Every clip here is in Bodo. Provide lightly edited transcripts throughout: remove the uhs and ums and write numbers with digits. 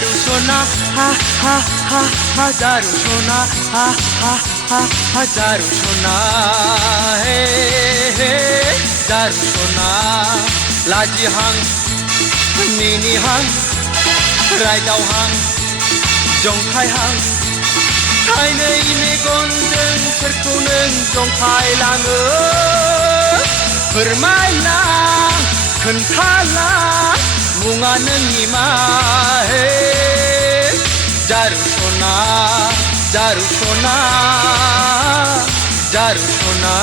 জারু সোনা হা হা হা হা জারু সোনা হা হা হা হা জারু সোনা হে হে জারু সোনা लाजिहां मिनिहां रायदावहां जंखायहां थाइनै मेगनजों सोरखौ नों जंखायलाङो फोरमायलां खोन्थालां मुङा नोंनि मा हे जारु सना जारु सना जारु सना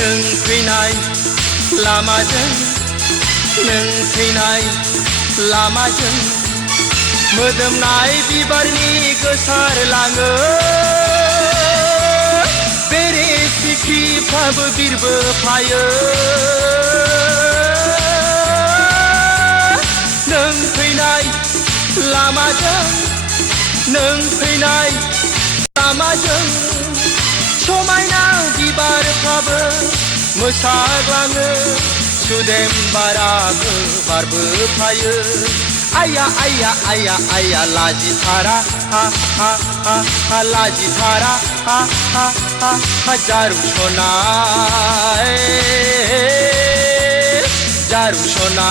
नों फैनाय लामाजों नों फैनाय लामाजों मोदोमनाय बिबारनि गोसारलाङो बेरे सिख्रिफ्राबो बिरबोफायो नों फैनाय लामाजों नों फैनाय लामाजों समायना बिबारफ्राबो मोसाग्लाङो सुदेम बाराबो बारबोफायो आया आया आया आया लाजिथारा हा हा हा हा लाजिथारा हा हा हा हा जारु सना जारु सना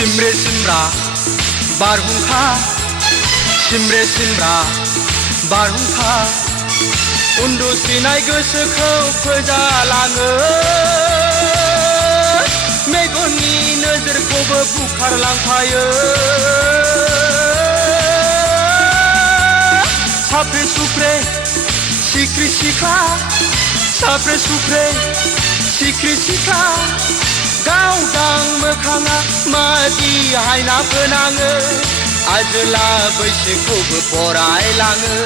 सिमरे सिमरा बारहुंखा सिमरे सिमरा बारहुंखा उन्दुसिनाय गोसोखौ फोजालाङो मेगननि नोजोरखौबो बुखारलांफायो साफ्रे सुफ्रे सिख्रि सिख्ला साफ्रे सुफ्रे सिख्रि सिख्ला गावदां मोखाङा मादि हायना फोनाङो आजोला बैसोखौबो बरायलाङो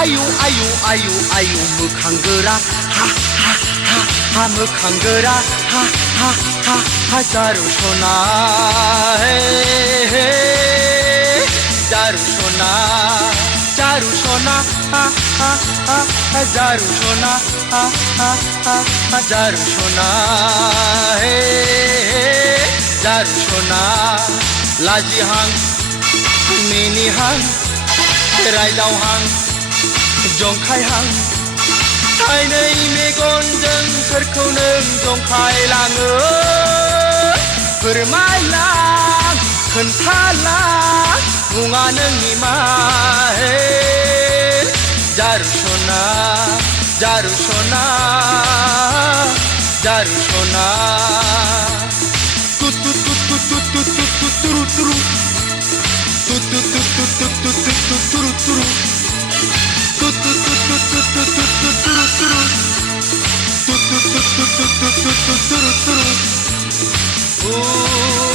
आयु आयु आयु आयु मोखां गोरा हा हा हा हा मोखां गोरा हा हा हा हा जारु सना हे हे जारु सना हा हा हा हा जारु सना हा हा हा हा जारु सना हे जारु सना लाजिहां मिनिहां रायदावहां जंखायहां थाइनै मेगनजों सोरखौ नों जंखायलाङो फोरमायलां खोन्थालां मुङा नोंनि मा हे जारु सना जारु सना जारु सना तु तु तु तु तु तु तु तु तुरु तुरु तु तु तु तु तु तु तु तु तुरु तुरु तु तु तु तु तु तु तु तु तुरु तुरु तु तु तु तु तु तु तु तु तुरु तुरु